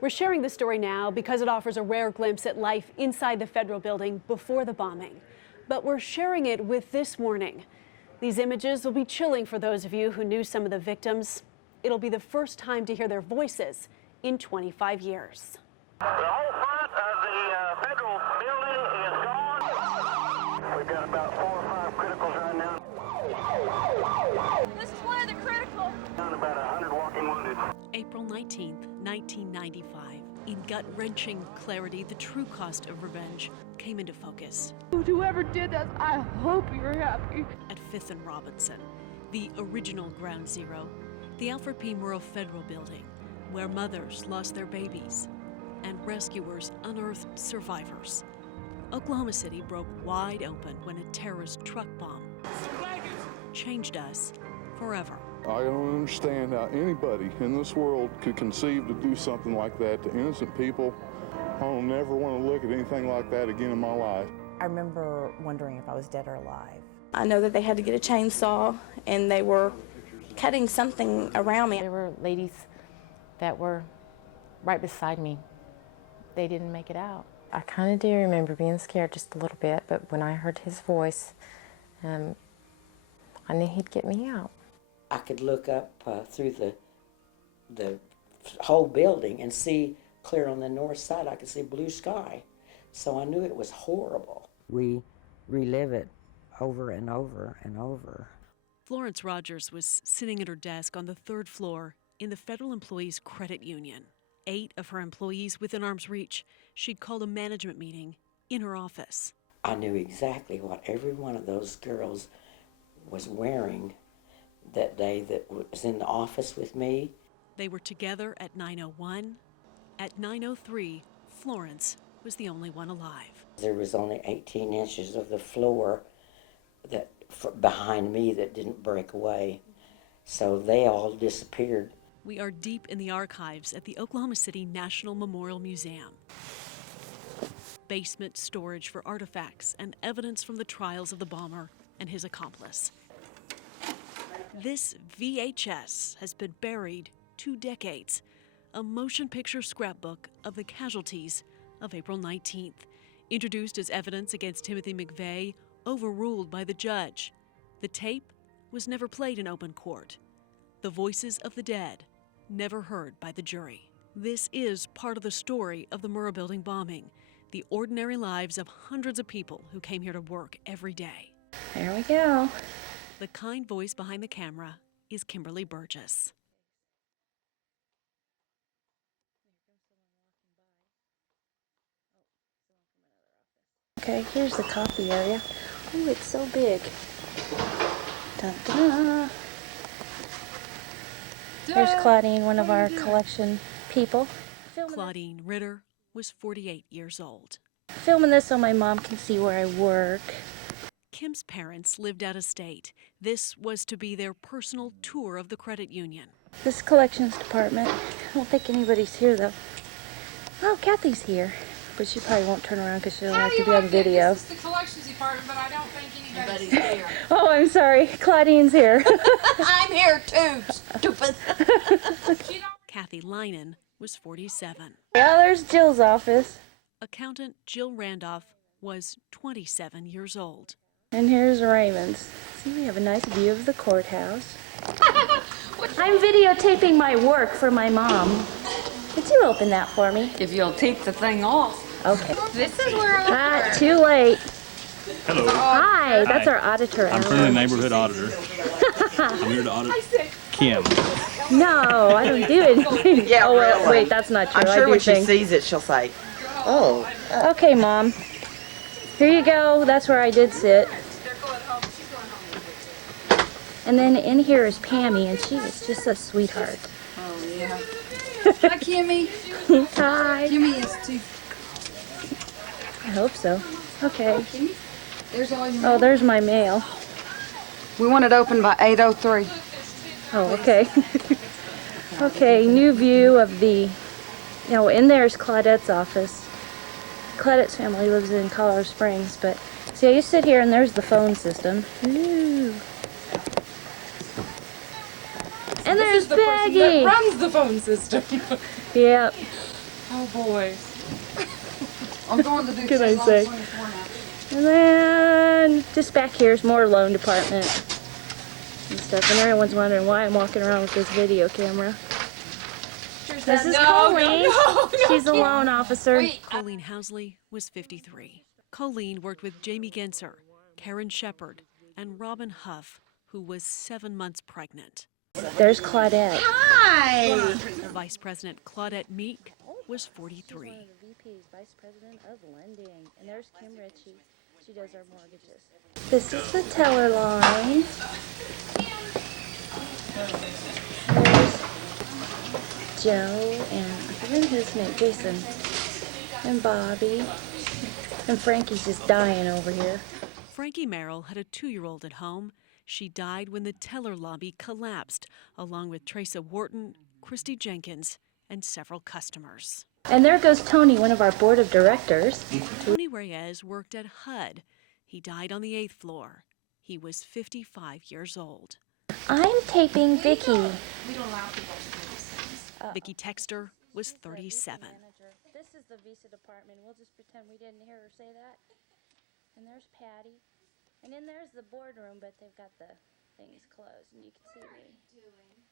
We're sharing this story now because it offers a rare glimpse at life inside the federal building before the bombing. But we're sharing it with this warning. These images will be chilling for those of you who knew some of the victims. It'll be the first time to hear their voices in 25 years. The whole front of the federal building is gone. We've got about 4 or 5 criticals right now. This is one of the critical. Down about 100 walking wounded. April 19th, 1995. In gut-wrenching clarity, the true cost of revenge came into focus. Whoever did this, I hope you're happy. At 5th and Robinson, the original ground zero, the Alfred P. Murrah Federal Building, where mothers lost their babies and rescuers unearthed survivors. Oklahoma City broke wide open when a terrorist truck bomb changed us forever. I don't understand how anybody in this world could conceive to do something like that to innocent people. I don't never want to look at anything like that again in my life. I remember wondering if I was dead or alive. I know that they had to get a chainsaw and they were cutting something around me. There were ladies that were right beside me. They didn't make it out. I kind of do remember being scared just a little bit, but when I heard his voice, I knew he'd get me out. I could look up through the whole building and see clear on the north side. I could see blue sky. So I knew it was horrible. We relive it over and over and over. Florence Rogers was sitting at her desk on the 3rd floor in the Federal Employees Credit Union. 8 of her employees within arm's reach. She'd called a management meeting in her office. I knew exactly what every one of those girls was wearing that day that was in the office with me. They were together at 9:01. At 9:03, Florence was the only one alive. There was only 18 inches of the floor that behind me that didn't break away. So they all disappeared. We are deep in the archives at the Oklahoma City National Memorial Museum. Basement storage for artifacts and evidence from the trials of the bomber and his accomplice. This VHS has been buried 2 decades, a motion picture scrapbook of the casualties of April 19th, introduced as evidence against Timothy McVeigh, overruled by the judge. The tape was never played in open court. The voices of the dead, never heard by the jury. This is part of the story of the Murrah Building bombing, the ordinary lives of hundreds of people who came here to work every day. There we go. The kind voice behind the camera is Kimberly Burgess. Okay, here's the coffee area. Oh, it's so big. Dun, dun. There's Claudine, one of our collection people. Claudine Ritter was 48 years old. Filming this so my mom can see where I work. Kim's parents lived out of state. This was to be their personal tour of the credit union. This is collections department. I don't think anybody's here though. Oh, Kathy's here. But she probably won't turn around because she doesn't like to be on video. This is the collections department, but I don't think anybody's here. Oh, I'm sorry. Claudine's here. I'm here too, stupid. Kathy Linen was 47. Yeah, there's Jill's office. Accountant Jill Randolph was 27 years old. And here's Raymond's. See, we have a nice view of the courthouse. I'm videotaping my work for my mom. Could you open that for me? If you'll take the thing off. Okay. This is where I work. Too late. Hello. Hi, that's our auditor. I'm currently a neighborhood auditor. I'm here to audit Kim. No, I don't do anything. Yeah, oh, really. wait, that's not true. I'm sure I do when things. she sees it, she'll say, oh. Okay, Mom. Here you go. That's where I did sit. And then in here is Pammy, and she is just a sweetheart. Oh, yeah. Hi, Kimmy. Hi. Kimmy is too. I hope so. Okay. Kimmy, there's all your Oh, there's my mail. We want it open by 8:03. Oh, okay. Okay, new view of the, in there's Claudette's office. Claudette's family lives in Colorado Springs, but see, you sit here and there's the phone system. Ooh. And there's the person Peggy. that runs the phone system. Yep. Oh boy. I'm going to do Can I Tucson say? 24 now. And then just back here is more loan department and stuff. And everyone's wondering why I'm walking around with this video camera. This is Colleen. She's a loan officer. Colleen Housley was 53. Colleen worked with Jamie Genser, Karen Shepard, and Robin Huff, who was 7 months pregnant. There's Claudette. Hi. Vice President Claudette Meek was 43. One of the VPs, Vice President of Lending. And there's Kim Ritchie. She does our mortgages. This is the teller line. There's Joe and I forget his name, Jason, and Bobby. And Frankie's just dying over here. Frankie Merrill had a 2-year-old at home. She died when the teller lobby collapsed, along with Teresa Wharton, Christy Jenkins, and several customers. And there goes Tony, one of our board of directors. Tony Reyes worked at HUD. He died on the 8th floor. He was 55 years old. I'm taping Vicky. Vicky Texter was 37. This is the visa department. We'll just pretend we didn't hear her say that. And there's Patty. And then there's the boardroom, but they've got the things closed, and you can see me.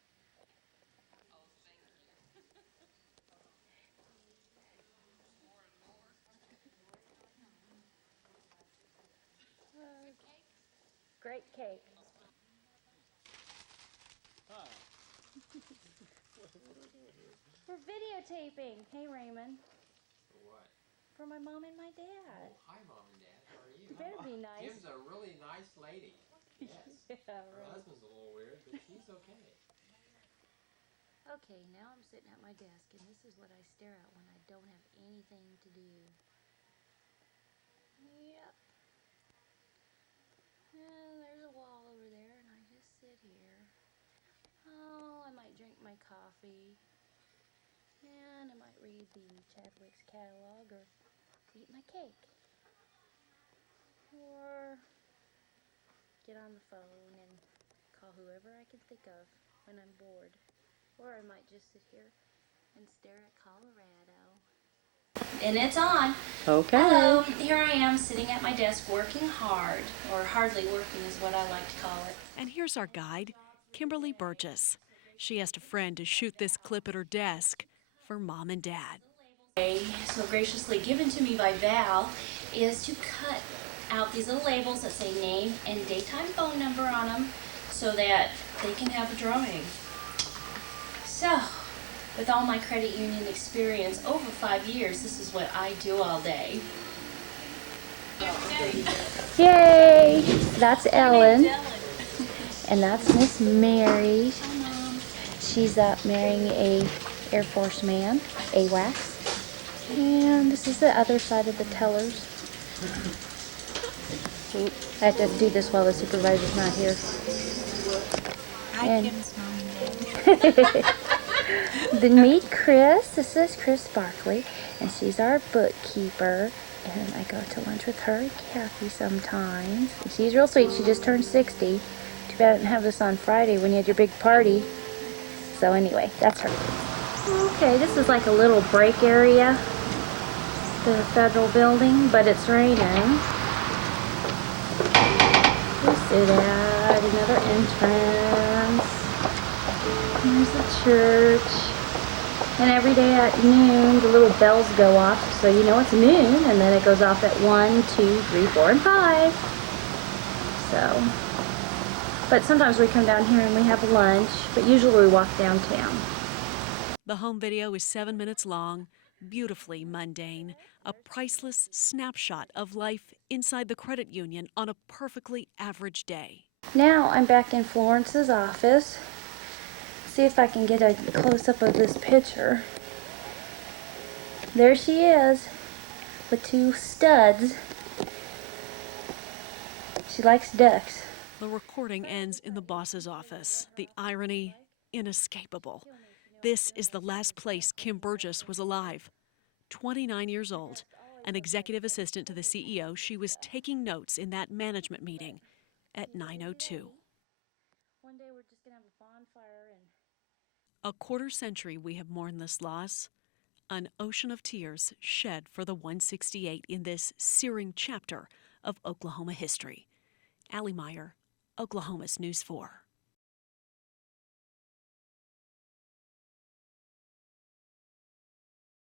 Great cake. We're videotaping. Hey, Raymond. For what? For my mom and my dad. Oh, hi, Mom and Dad. How are you? You better be nice. Kim's a really nice lady. Yes. Yeah, Her right. husband's a little weird, but he's okay. Okay, now I'm sitting at my desk, and this is what I stare at when I don't have anything to do. Yep. And there's a wall over there, and I just sit here. Oh, I might drink my coffee. And I might read the Chadwick's catalog or eat my cake. Or get on the phone and call whoever I can think of when I'm bored. Or I might just sit here and stare at Colorado. And it's on. Okay. Here I am sitting at my desk working hard, or hardly working is what I like to call it. And here's our guide, Kimberly Burgess. She asked a friend to shoot this clip at her desk for Mom and Dad. So graciously given to me by Val is to cut out these little labels that say name and daytime phone number on them so that they can have a drawing. So, with all my credit union experience over 5 years, this is what I do all day. Yay! That's Ellen. And that's Miss Mary. She's marrying a Air Force man, AWACS. And this is the other side of the tellers. I have to do this while the supervisor's not here. Hi, Kim's mom and dad. Then meet Chris. This is Chris Barkley, and she's our bookkeeper. And I go to lunch with her and Kathy sometimes. And she's real sweet. She just turned 60. Too bad I didn't have this on Friday when you had your big party. So anyway, that's her. Okay, this is like a little break area, the federal building, but it's raining. This is another entrance. Here's the church. And every day at noon, the little bells go off, so you know it's noon, and then it goes off at 1, 2, 3, 4, and 5. So, but sometimes we come down here and we have lunch, but usually we walk downtown. The home video is 7 minutes long, beautifully mundane, a priceless snapshot of life inside the credit union on a perfectly average day. Now I'm back in Florence's office. See if I can get a close-up of this picture. There she is with 2 studs. She likes ducks. The recording ends in the boss's office. The irony, inescapable. This is the last place Kim Burgess was alive. 29 years old, an executive assistant to the CEO, she was taking notes in that management meeting at 9:02. One day we're just gonna have a bonfire and A quarter century we have mourned this loss. An ocean of tears shed for the 168 in this searing chapter of Oklahoma history. Allie Meyer, Oklahoma's News 4.